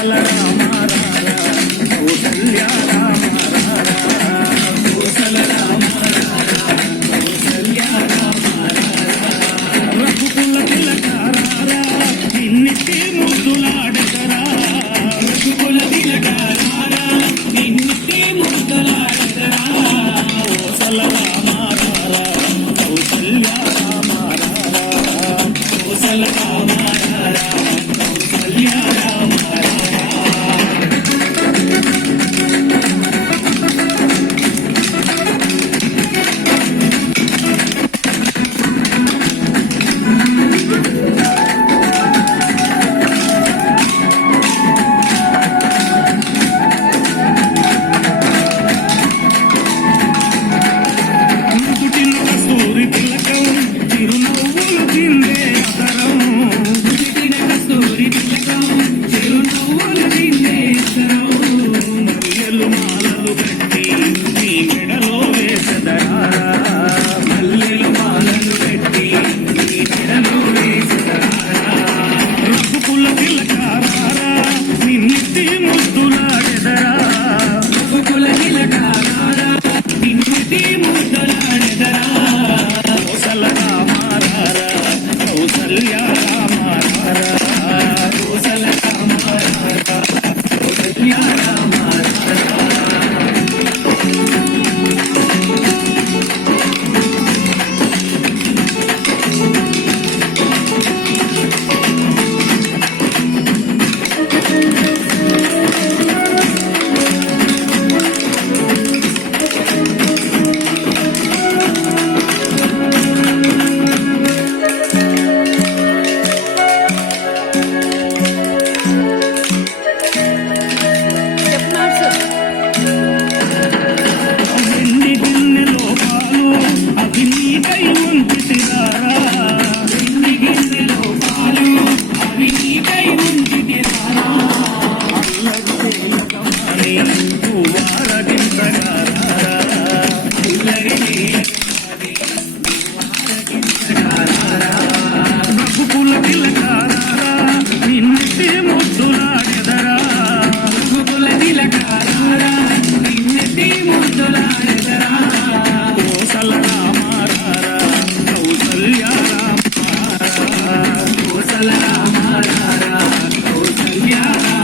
కోసల రామారారా కౌసల్య రామారారా కోసల రామారారా కౌసల్య రామారారా రఘుకుల తిలకారారా నిన్నిటి ముద్దులాడకరా రఘుకుల తిలకారారా నిన్నిటి ముద్దులాడకరా కోసల రామారారా కౌసల్య రామారారా కోసల రామారారా కౌసల్య రామారారా నుదుటిన కస్తూరి తిలకం చిరునవ్వులు చిందే అతరం నుదుటిన కస్తూరి తిలకం చిరునవ్వులు చిందే అతరం మల్లెలు మాలలు కట్టి నీ మెడలో వేసదరా మల్లెలు మాలలు కట్టి నీ మెడలో వేసదరా రఘుకుల తిలకారారా నిన్నిటి ముద్దులాడెదరా రఘుకుల తిలకారారా నిన్నిటి ముద్దులాడెదరా కోసల రామారారా కౌసల్య రామారారా కోసల రామారారా కౌసల్య రామారారా వెండి గిన్నెలో పాలు అవి నీకై ఉంచితిరారా వెండి గిన్నెలో పాలు అవి నీకై ఉంచితిరారా అల్లరి చేయకమాని నువ్వారగించగారారా అల్లరి చేయకమాని నువ్వారగించగారారా రఘుకుల తిలకారారా నిన్నిటి ముద్దులాడెదరా రఘుకుల తిలకారారా నిన్నిటి ముద్దులాడెదరా కోసల రామారారా కౌసల్య రామారారా కోసల రామారారా కౌసల్య రామారారా